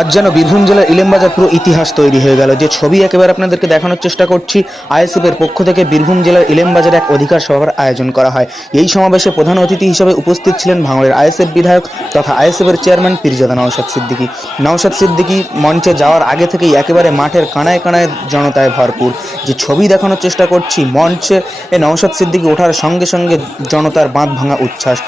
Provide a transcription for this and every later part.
আজ যেন বীরভূম জেলার ইলেমবাজার পুরো ইতিহাস তৈরি হয়ে গেল। যে ছবি একেবারে আপনাদেরকে দেখানোর চেষ্টা করছি, আইএসএফের পক্ষ থেকে বীরভূম জেলার ইলেমবাজারে এক অধিকার সভার আয়োজন করা হয়। এই সমাবেশে প্রধান অতিথি হিসেবে উপস্থিত ছিলেন ভাঙড়ের আইএসএফ বিধায়ক তথা আইএসএফের চেয়ারম্যান পীরজাদা নওশাদ সিদ্দিকী। নওশাদ সিদ্দিকী মঞ্চে যাওয়ার আগে থেকেই একেবারে মাঠের কানায় কানায় জনতায় ভরপুর। যে ছবি দেখানোর চেষ্টা করছি, মঞ্চে নওশাদ সিদ্দিকী ওঠার সঙ্গে সঙ্গে জনতার বাঁধ ভাঙা উচ্ছ্বাস।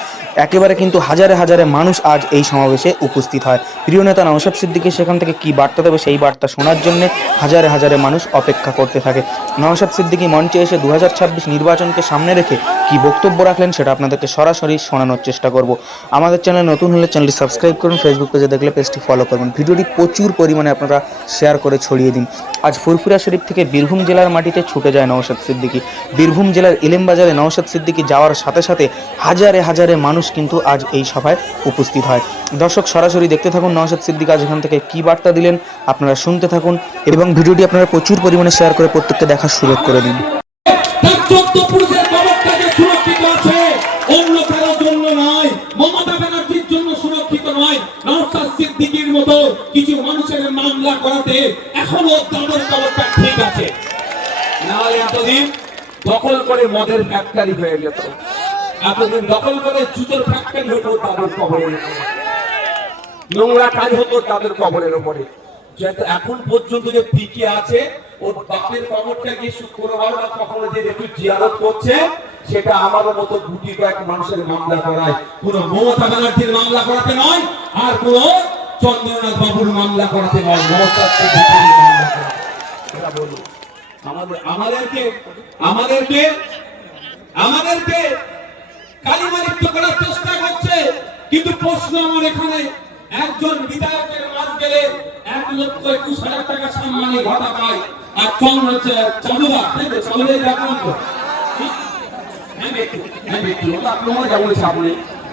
একেবারে কিন্তু হাজারে হাজারে মানুষ আজ এই সমাবেশে উপস্থিত হয়। প্রিয় নেতা নওশাদ সিদ্দিকী সেখান থেকে কি বার্তা দেবে, সেই বার্তা শোনার জন্য হাজারে হাজারে মানুষ অপেক্ষা করতে থাকে। নওশাদ সিদ্দিকী মঞ্চে এসে 2026 নির্বাচনকে সামনে রেখে কি বক্তব্য রাখলেন সেটা আপনাদেরকে সরাসরি শোনানোর চেষ্টা করব। আমাদের চ্যানেল নতুন হলে চ্যানেলটি সাবস্ক্রাইব করুন, ফেসবুক পেজে দেখলে পেজটি ফলো করবেন, ভিডিওটি প্রচুর পরিমাণে আপনারা শেয়ার করে ছড়িয়ে দিন। আজ ফুরফুরা শরীফ থেকে বীরভূম জেলার মাটিতে ছুটে যায় নওশাদ সিদ্দিকী। বীরভূম জেলার ইলেমবাজারে নওশাদ সিদ্দিকী যাওয়ার সাথে সাথে হাজারে হাজারে মানুষ কিন্তু আজ এই সভায় উপস্থিত হয়। দর্শক সরাসরি দেখতে থাকুন নওশাদ সিদ্দিকী আজ এখান থেকে কি বার্তা দিলেন, আপনারা শুনতে থাকুন এবং ভিডিওটি আপনারা প্রচুর পরিমাণে শেয়ার করে প্রত্যেককে দেখার সুযোগ করে দিন। কিছু মানুষের মামলা করাতে এখনো ঠিক আছে, নাহলে এতদিন দখল করে মদের ফ্যাক্টরি হয়ে যেত, এতদিন দখল করে জুতোর ফ্যাক্টরি হতো তাদের কবরের উপরে, নোংরা কাজ হতো তাদের কবরের উপরে। যেহেতু এখন পর্যন্ত যে টিকে আছে, ওর বাপের কবরটা গিয়ে শুক্রবার বা কখনো যে একটু জিয়ারত করছে, সেটা আমাদের মতো গুটি কয়েক মানুষের মামলা করায়, কোন মমতা ব্যানার্জির মামলা করাতে নয়, আর কোন চন্দ্রনাথ বাবুর মামলা করাতে নয়, আমাদেরকে কালিমালিপ্ত করার চেষ্টা করছে। কিন্তু প্রশ্ন আমার এখানে, একজন বিধায়কের মাস গেলে 1,21,000 টাকা সম্মানী ভাতা পায়, আর চালুদা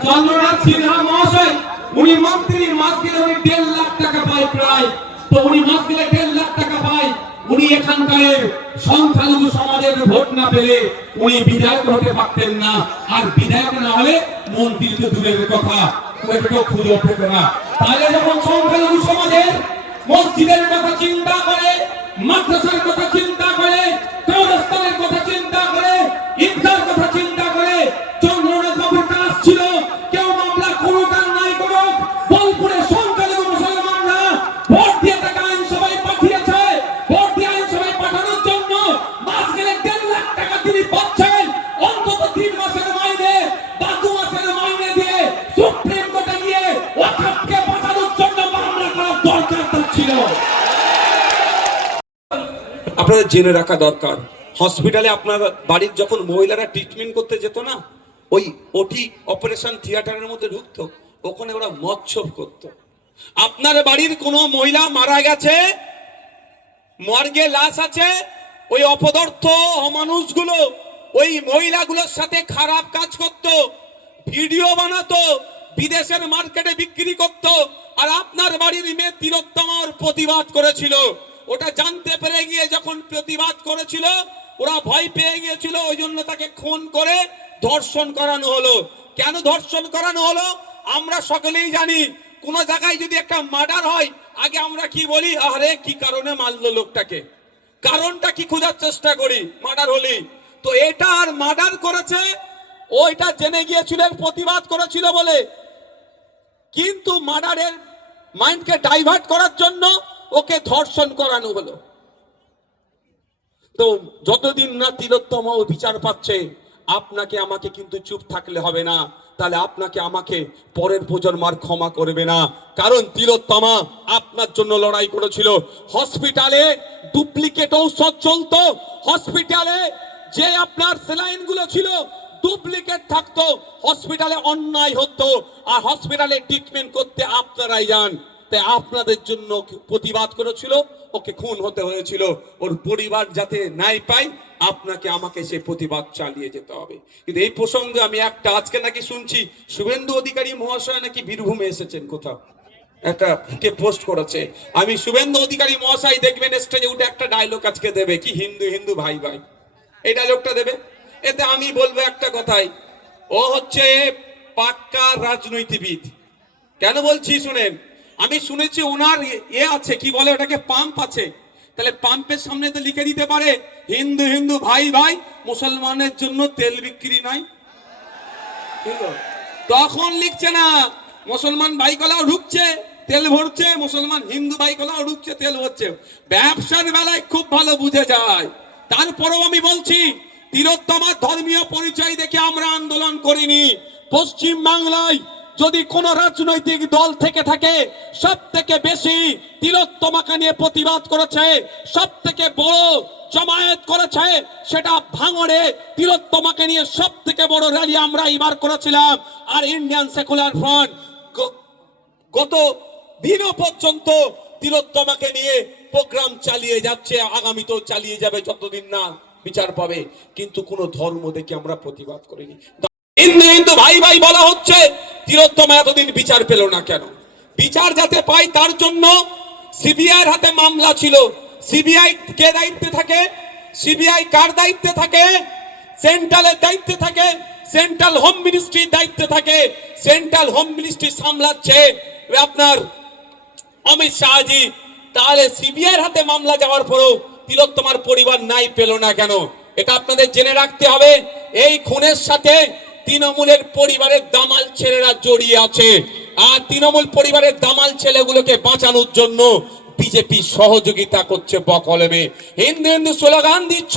চন্দ্রনাথ সিনহা মহাশয়, উনি মন্ত্রীর মাস গেলে উনি 1.5 লাখ টাকা পায় প্রায়। তো উনি মাস গেলে 1.5 লাখ টাকা পায়, উনি এখানকার সংখ্যালঘু সমাজের ভোট না পেলে উনি বিধায়ক হতে পারতেন না, আর বিধায়ক না হলে মন্ত্রী তো দূরের কথা, খুঁজে ওঠে না। তাহলে যখন সংখ্যালঘু সমাজের মসজিদের কথা চিন্তা করে, মাদ্রাসার কথা চিন্তা করে, কবরস্থানের কথা চিন্তা করে, ঈদগার কথা চিন্তা করে, চন্দ্রনাথ বাবুর কাজ ছিল কেউ মামলা করুক আর নাই করুক, বোলপুরে সংখ্যালঘু মুসলমানরা ভোট দিয়ে তাকে আইনসভায় পাঠিয়েছে। ভোট দিয়ে আইনসভায় পাঠানোর জন্য মাস গেলে 1.5 লাখ টাকা তিনি পাচ্ছেন, অন্তত 3 মাসের মাইনে বা 2 মাসের মাইনে দিয়ে সুপ্রিম কোর্টে গিয়ে ওয়াকফকে বাঁচানোর জন্য মামলা করার দরকার ছিল। আপনাদের জেনে রাখা দরকার, হসপিটালে আপনার বাড়ির যখন মহিলারা ট্রিটমেন্ট করতে যেত না, ওই ওটি অপারেশন থিয়েটারের মধ্যে ঢুকতো, ওখানে ওরা মৎসব করত। আপনার বাড়ির কোনো মহিলা মারা গেছে, মর্গে লাশ আছে, ওই অপদার্থ অমানুষগুলো ওই মহিলাগুলোর সাথে খারাপ কাজ করত, ভিডিও বানাতো, বিদেশের মার্কেটে বিক্রি করত, আর আপনার বাড়ির মেয়ে তিলোত্তমার প্রতিবাদ করেছিল। ওটা জানতে পেরে গিয়ে যখন প্রতিবাদ করেছিল, ওরা ভয় পেয়ে গিয়েছিল, ওই জন্য তাকে খুন করে ধর্ষণ করানো হলো। কেন ধর্ষণ করানো হলো আমরা সকলেই জানি। কোন জায়গায় যদি একটা মার্ডার হয়, আগে আমরা কি বলি, আরে কি কারণে মারলো লোকটাকে, কারণটা কি খোঁজার চেষ্টা করি মার্ডার হলি। তো এটা আর মার্ডার করেছে, ওইটা জেনে গিয়েছিল, প্রতিবাদ করেছিল বলে, কিন্তু মার্ডারের মাইন্ডকে ডাইভার্ট করার জন্য ওকে ধর্ষণ করানো হলো। তো যতদিন না তিলোত্তমা ও বিচার পাচ্ছে, আপনাকে আমাকে কিন্তু চুপ থাকলে হবে না, তাহলে আপনাকে আমাকে পরের প্রজন্ম আর ক্ষমা করবে না। কারণ তিলোত্তমা আপনার জন্য লড়াই করেছিল। হসপিটালে ডুপ্লিকেট ঔষধ চলতো, হসপিটালে যে আপনার স্যালাইন গুলো ছিল ডুপ্লিকেট থাকতো, হসপিটালে অন্যায় হতো, আর হসপিটালে ট্রিটমেন্ট করতে আপনারাই যান। তাই আপনাদের জন্য প্রতিবাদ করেছিল, ওকে খুন হতে হয়েছিল। ওর পরিবার যাতে নাই পায়, আপনাকে আমাকে সে প্রতিবাদ চালিয়ে যেতে হবে। কিন্তু এই প্রসঙ্গে আমি একটা, আজকে নাকি শুনছি শুভেন্দু অধিকারী মহাশয় নাকি বীরভূমে এসেছেন, কোথাও একটা কে পোস্ট করেছে। আমি শুভেন্দু অধিকারী মহাশয় দেখবেন স্টেজে উঠে একটা ডায়লগ আজকে দেবে, কি হিন্দু হিন্দু ভাই ভাই, এই ডায়লগটা দেবে। এতে আমি বলবো একটা কথাই, ও হচ্ছে পাক্কা রাজনীতিবিদ। কেন বলছি শুনেন, আমি শুনেছি ওনার আছে কি বলে ওটাকে, পাম্প আছে। তাহলে পাম্পের সামনে তো লিখে দিতে পারে হিন্দু হিন্দু ভাই ভাই, মুসলমানের জন্য তেল বিক্রি নাই। তখন লিখছে না, মুসলমান বাইকলাও ঢুকছে তেল ভরছে, মুসলমান হিন্দু বাইকলাও ঢুকছে তেল ভরছে। ব্যবসার বেলায় খুব ভালো বুঝে যায়। তারপরেও আমি বলছি, তিলোত্তমার ধর্মীয় পরিচয় দেখে আমরা আন্দোলন করিনি। পশ্চিম বাংলায় যদি কোন রাজনৈতিক দল থেকে থাকে, সব থেকে বেশি তিলোত্তমাকে নিয়ে প্রতিবাদ করেছে, সব থেকে বড় জমায়েত করেছে, সেটা ভাঙড়ে তিলোত্তমাকে নিয়ে সব থেকে বড় র্যালি আমরা এবার করেছিলাম। আর ইন্ডিয়ান সেকুলার ফ্রন্ট গত দিনও পর্যন্ত তিলোত্তমাকে নিয়ে প্রোগ্রাম চালিয়ে যাচ্ছে, আগামীতেও চালিয়ে যাবে যতদিন না বিচার পাবে। কিন্তু কোন ধর্ম দেখে আমরা প্রতিবাদ করিনি। হিন্দু হিন্দু ভাই ভাই বলা হচ্ছে, তিলোত্তমা এতদিন বিচার পেল না কেন? বিচার যাতে পাই তার জন্য সিবিআইয়ের হাতে মামলা ছিল। সিবিআই কে দায়িত্বে থাকে? সিবিআই কার দায়িত্বে থাকে? সেন্ট্রালের দায়িত্বে থাকে, সেন্ট্রাল হোম মিনিস্ট্রির দায়িত্বে থাকে। সেন্ট্রাল হোম মিনিস্ট্রি সামলাচ্ছে আপনার অমিত শাহজি। তাহলে সিবিআইয়ের হাতে মামলা যাওয়ার পরেও তিলোত্তমার পরিবার নাই পেল না কেন? এটা আপনাদের জেনে রাখতে হবে। এই খুনের সাথে তৃণমূলের পরিবারের দামাল ছেলেরা জড়িয়ে আছে। আর তৃণমূল পরিবারের দামাল ছেলেগুলোকে বাঁচানোর জন্য বিজেপি সহযোগিতা করছে বকলমে। হিন্দু হিন্দু স্লোগান দিচ্ছ,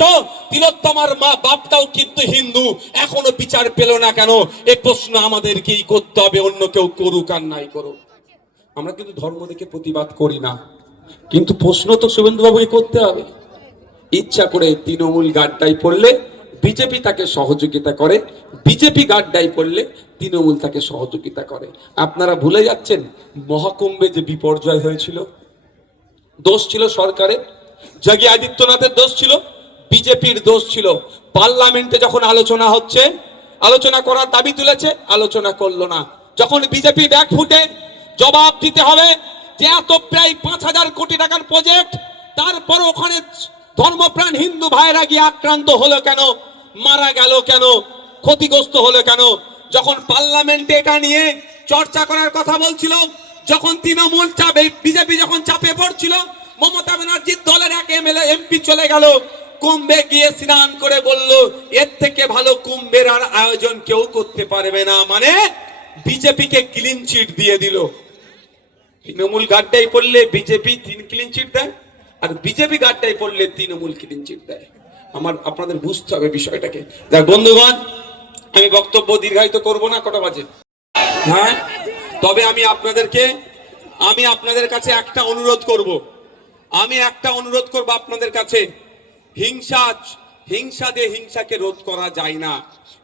তিলোত্তমার মা বাপটাও কিন্তু হিন্দু, এখনো বিচার পেল না কেন? এই প্রশ্ন আমাদেরকেই করতে হবে, অন্য কেউ করুক আর নাই করুক। আমরা কিন্তু ধর্ম দেখে প্রতিবাদ করি না, কিন্তু প্রশ্ন তো শুভেন্দু বাবুকে করতে হবে। ইচ্ছা করে তৃণমূল গাড্ডায় পড়লে বিজেপি তাকে সহযোগিতা করে, বিজেপি গাড্ডায় পড়লে তৃণমূল তাকে সহযোগিতা করে। আপনারা ভুলে যাচ্ছেন মহাকুম্ভে যে বিপর্যয় হয়েছিল, দোষ ছিল সরকারের, যোগী আদিত্যনাথের দোষ ছিল, বিজেপির দোষ ছিল। পার্লামেন্টে যখন আলোচনা হচ্ছে, আলোচনা করার দাবি তুলেছে, আলোচনা করলো না। যখন বিজেপি ব্যাক ফুটে জবাব দিতে হবে যে এত প্রায় 5,000 কোটি টাকার প্রজেক্ট, তারপর ওখানে ধর্মপ্রাণ হিন্দু ভাইরা গিয়ে আক্রান্ত হলো কেন, মারা গেল কেন, ক্ষতিগ্রস্ত হলো কেন? যখন পার্লামেন্টে এটা নিয়ে চর্চা করার কথা বলছিল, যখন তৃণমূল চাপে, বিজেপি যখন চাপে পড়ছিল, মমতা ব্যানার্জির দলের এক এমএলএ এমপি চলে গেল কুম্ভে গিয়ে স্নান করে বলল এর থেকে ভালো কুম্ভের আর আয়োজন কেউ করতে পারবে না। মানে বিজেপিকে ক্লিন চিট দিয়ে দিল। তৃণমূল গাড্ডায় পড়লে বিজেপি ক্লিন চিট দেয়, আর বিজেপি গাড্ডায় পড়লে তৃণমূল ক্লিন চিট দেয়। আপনাদের বুঝতে হবে বিষয়টাকে। দেখ বন্ধুগণ, আমি বক্তব্য দীর্ঘায়িত করব না, কটা বাজে? হ্যাঁ, তবে আমি আপনাদের কাছে একটা অনুরোধ করব। আপনাদের কাছে, হিংসা দিয়ে হিংসাকে রোধ করা যায় না।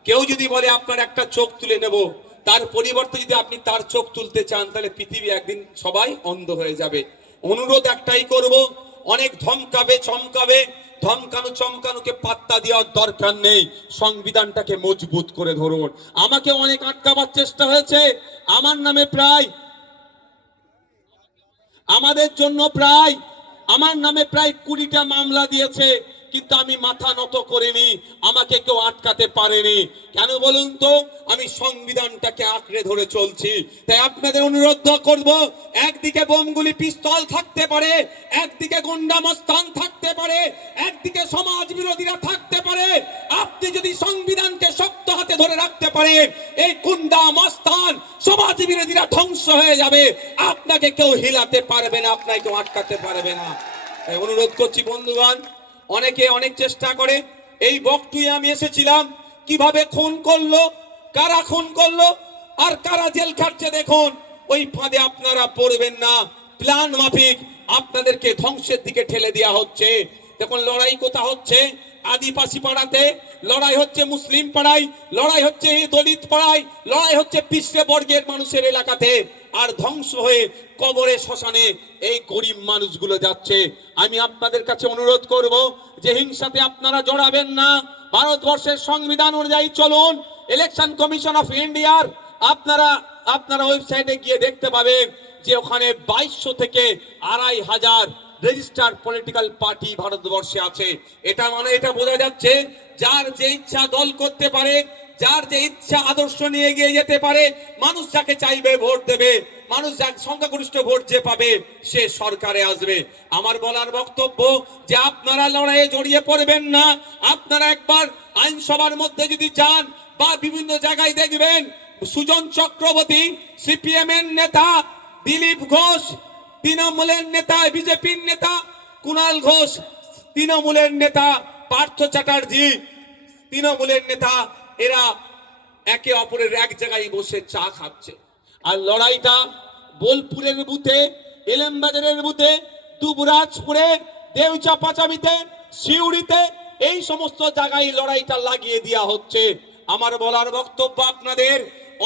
কেউ যদি বলে আপনার একটা চোখ তুলে নেব, তার পরিবর্তে যদি আপনি তার চোখ তুলতে চান, তাহলে পৃথিবী একদিন সবাই অন্ধ হয়ে যাবে। অনুরোধ একটাই করব, অনেক ধমকাবে চমকাবে, ধমকানো চমকানোকে পাত্তা দেওয়ার দরকার নেই। সংবিধানটাকে মজবুত করে ধরুন। আমাকে অনেক আটকাবার চেষ্টা হয়েছে, আমার নামে প্রায়, আমাদের জন্য প্রায়, আমার নামে প্রায় 20টা মামলা দিয়েছে, কিন্তু আমি মাথা নত করিনি, আমাকে কেউ আটকাতে পারেনি। কেন বলুন তো? আমি সংবিধানটাকে আঁকড়ে ধরে চলছি। তাই আপনাদের অনুরোধ করব, একদিকে বোমগুলি পিস্তল থাকতে পারে, একদিকে গুন্ডা মস্তান থাকতে পারে, একদিকে সমাজ বিরোধীরা থাকতে পারে। আপনি যদি সংবিধানকে শক্ত হাতে ধরে রাখতে পারেন, এই গুন্ডা মস্তান সমাজ বিরোধীরা ধ্বংস হয়ে যাবে। আপনাকে কেউ হিলাতে পারবে না, আপনাকে কেউ আটকাতে পারবে না। তাই অনুরোধ করছি বন্ধুগণ, অনেকে অনেক চেষ্টা করে। এই বকটুয়ে আমি এসেছিলাম, কিভাবে খুন করলো, কারা খুন করলো, আর কারা জেল খাটছে দেখুন। ওই ফাঁদে আপনারা পড়বেন না। প্ল্যান মাফিক আপনাদেরকে ধ্বংসের দিকে ঠেলে দেওয়া হচ্ছে। দেখুন লড়াই কোথা হচ্ছে, আদিবাসী পাড়াতে লড়াই হচ্ছে, মুসলিম পাড়ায় লড়াই হচ্ছে, দলিত পাড়ায় লড়াই হচ্ছে, পিছড়ে বর্গের মানুষের এলাকাতে। আর ধ্বংস হয়ে কবরে শ্মশানে এই গরিব মানুষগুলো যাচ্ছে। আমি আপনাদের কাছে অনুরোধ করব যে হিংসাতে আপনারা জড়াবেন না। ভারতবর্ষের সংবিধান অনুযায়ী চলুন। ইলেকশন কমিশন অফ ইন্ডিয়ার আপনারা ওয়েবসাইটে গিয়ে দেখতে পাবেন যে ওখানে 2200 থেকে 2500 রেজিস্টার্ড পলিটিক্যাল পার্টি ভারতবর্ষে আছে। এটা মানে এটা বোঝা যাচ্ছে যার যে ইচ্ছা দল করতে পারে, যার যে ইচ্ছা আদর্শ নিয়ে এগিয়ে যেতে পারে, মানুষ যাকে চাইবে ভোট দেবে, মানুষ যাকে সংখ্যাগরিষ্ঠ ভোট যে পাবে সে সরকারে আসবে। আমার বলার বক্তব্য যে আপনারা লড়াইয়ে জড়িয়ে পড়বেন না। আপনারা একবার আইনসভার মধ্যে যদি যান বা বিভিন্ন জায়গায় দেখবেন সুজন চক্রবর্তী সিপিএম এর নেতা, দিলীপ ঘোষ তৃণমূলের নেতা, বিজেপির নেতা কুণাল ঘোষ তৃণমূলের নেতা, পার্থ চ্যাটার্জি তৃণমূলের নেতা, এরা একে অপরের এক জায়গায় বসে চা খাচ্ছে। আর লড়াইটা বোলপুরের বুথে, এলেমবাজারের বুথে, দুবরাজপুরে, দেউচাপাচামিতে, সিউড়িতে, এই সমস্ত জায়গায় লড়াইটা লাগিয়ে দেওয়া হচ্ছে। আমার বলার বক্তব্য আপনাদের,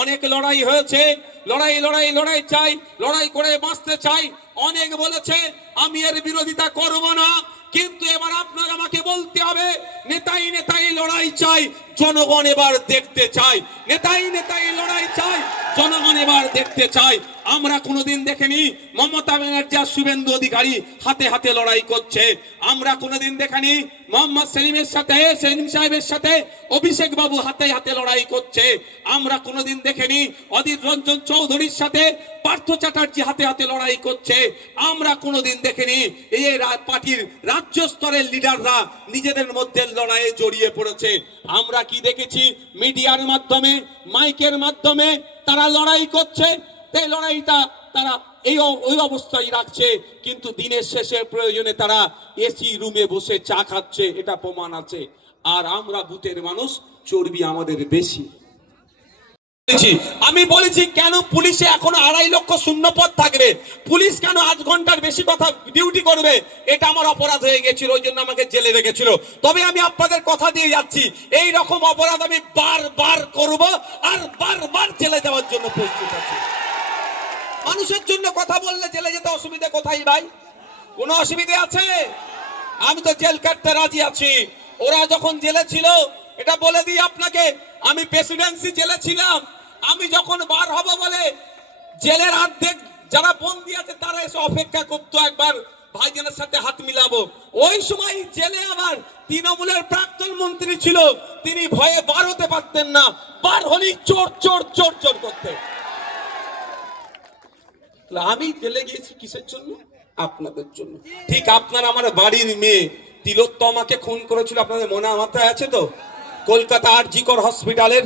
অনেক লড়াই হয়েছে, লড়াই লড়াই লড়াই চাই, লড়াই করে বাঁচতে চাই। অনেক বলেছে, আমি এর বিরোধিতা করব না, কিন্তু এবার আপনার আমাকে বলতে হবে নেতাই নেতাই লড়াই চাই, জনগণ এবার দেখতে চাই। নেতাই নেতাই লড়াই চাই, জনগণ এবার দেখতে চাই। আমরা কোনোদিন দেখিনি মমতা ব্যানার্জি আর শুভেন্দু অধিকারী হাতে হাতে লড়াই করছে। আমরা কোনোদিন দেখিনি মোহাম্মদ সেলিমের সাথে, সেলিম সাহেবের সাথে অভিষেক বাবু হাতে হাতে লড়াই করছে। আমরা কোনোদিন দেখিনি অধীর রঞ্জন চৌধুরীর সাথে পার্থ চ্যাটার্জি হাতে হাতে লড়াই করছে। আমরা কোনোদিন দেখিনি এই পার্টির রাজ্য স্তরের লিডাররা নিজেদের মধ্যে লড়াইয়ে জড়িয়ে পড়েছে। আমরা কি দেখেছি মিডিয়ার মাধ্যমে, মাইকের মাধ্যমে তারা লড়াই করছে। এই লড়াইটা তারা ওই অবস্থায় রাখছে, কিন্তু দিনের শেষে প্রয়োজনে তারা এসি রুমে বসে চা খাচ্ছে, এটা প্রমাণ আছে। আর আমরা বুথের মানুষ, চর্বি আমাদের বেশি। আমি বলেছি কেন পুলিশে এখনো 2.5 লক্ষ শূন্য পদ থাকবে, পুলিশ কেন 8 ঘন্টার বেশি কথা ডিউটি করবে, এটা আমার অপরাধ হয়ে গেছিল, ওই জন্য আমাকে জেলে রেখেছিল। তবে আমি আপনাদের কথা দিয়ে যাচ্ছি, এই রকম অপরাধ আমি বারবার করব আর বারবার জেলে যাওয়ার জন্য প্রস্তুত আছি। মানুষের জন্য কথা বললে জেলে যেতে অসুবিধা কোথায় ভাই? কোনো অসুবিধা আছে? আমি তো জেল কাটতে রাজি আছি। ওরা যখন জেলে ছিল, এটা বলে দিই আপনাকে, আমি প্রেসিডেন্সি জেলে ছিলাম। আমি যখন বার হব বলে জেলের অর্ধেক যারা বন্দী আছে তারা এসে অপেক্ষা করতো একবার ভাইজানের সাথে হাত মিলাবো। ওই সময় জেলে আবার তৃণমূলের প্রাক্তন মন্ত্রী ছিল, তিনি ভয়ে বার হতে পারতেন না, বার হলেই চোর চোর চোর চোর করতে। আমি জেলে গিয়েছি কিসের জন্য? আপনাদের জন্য। ঠিক আপনার আমার বাড়ির মেয়ে তিলোত্তমাকে খুন করেছিল, আপনাদের মনে মাথায় আছে তো? কলকাতা আর.জি. কর হসপিটালের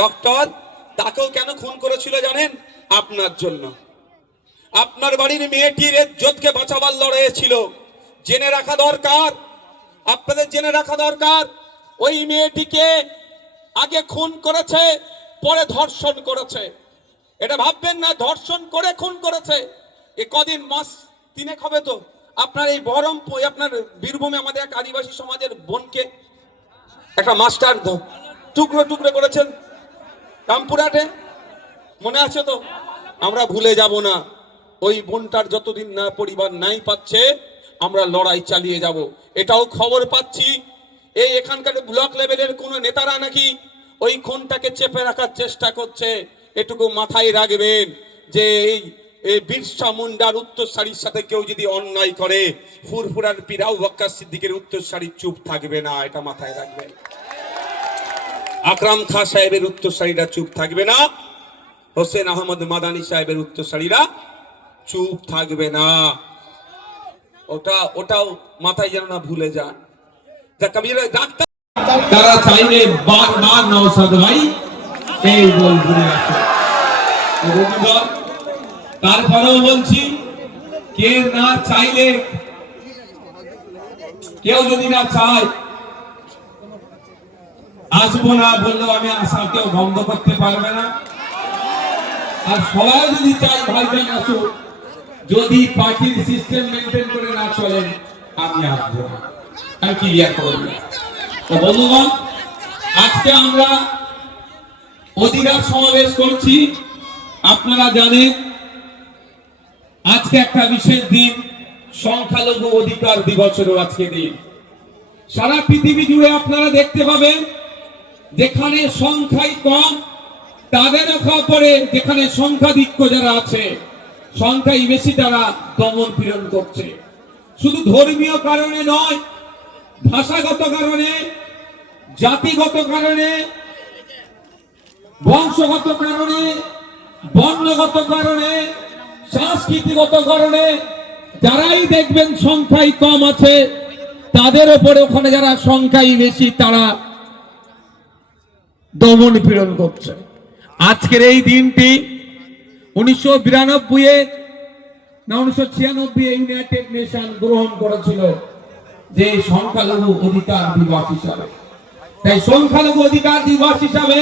ডক্টর, তাকেও কেন খুন করেছিল জানেন? আপনার জন্য। আপনার বাড়ির মেয়েটির ইজ্জতকে বাঁচাবার লড়াই ছিল। জেনে রাখা দরকার, আপনাদের জেনে রাখা দরকার, ওই মেয়েটিকে আগে খুন করেছে, পরে ধর্ষণ করেছে। এটা ভাববেন না ধর্ষণ করে খুন করেছে। এ কদিন মাস 3 হবে তো আপনার এই বহরমপুর, আপনার বীরভূমে আমাদের এক আদিবাসী সমাজের বোনকে একটা মাস্টার টুকরো টুকরো করেছেন রামপুরহাটে, মনে আছে তো? আমরা ভুলে যাব না। ওই বোনটার যতদিন না পরিবার নাই পাচ্ছে, আমরা লড়াই চালিয়ে যাব। এটাও খবর পাচ্ছি এই এখানকার ব্লক লেভেলের কোন নেতারা নাকি ওই খুনটাকে চেপে রাখার চেষ্টা করছে। এটুকু মাথায় রাখবেন যে এই বিরসা মুন্ডার উত্তরসারির সাথে কেউ যদি অন্যায় করে, ফুরফুরার পীর আবু বকর সিদ্দিকের উত্তরসারি চুপ থাকবে না, এটা মাথায় রাখবেন। আকরাম খান সাহেবের উত্তরসারিরা চুপ থাকবে না, হোসেন আহমদ মাদানী সাহেবের উত্তরসারিরা চুপ থাকবে না। ওটাও মাথায় যেন না ভুলে যান। ডাক্তার তারা চাইলে বারবার নওশাদ ভাই এই বোলপুরে আসে। তারপরেও বলছি, কে না চাইলে, কেউ যদি না চায় আসবো না বললেও আমি আশা কেউ বন্ধ করতে পারবে না। আর সবাই যদি চাই ভাইজান আসুক, যদি পার্টির সিস্টেম মেনটেন করে না চলেন আমি আসবো না, আমি ক্লিয়ার করবো। তো বন্ধুগণ, আজকে আমরা অধিকার সমাবেশ করছি। আপনারা জানেন আজকে একটা বিশেষ দিন, সংখ্যালঘু অধিকার দিবসেরও আজকে দিন। সারা পৃথিবী জুড়ে আপনারা দেখতে পাবেন যেখানে সংখ্যাই কম তাদের খাওয়া পরে, যেখানে সংখ্যাধিক্য যারা আছে সংখ্যাই বেশি, তারা দমন পীড়ন করছে। শুধু ধর্মীয় কারণে নয়, ভাষাগত কারণে, জাতিগত কারণে, বংশগত কারণে, বর্ণগত কারণে, সংস্কৃতিগত কারণে যারাই দেখবেন সংখ্যায় কম আছে তাদের উপরে ওখানে যারা সংখ্যায় বেশি তারা দমন পীড়ন করছে। আজকের এই দিনটি 1992 না 1996 ইউনাইটেড নেশন গ্রহণ করেছিল যে সংখ্যালঘু অধিকার দিবস হিসাবে। তাই সংখ্যালঘু অধিকার দিবস হিসাবে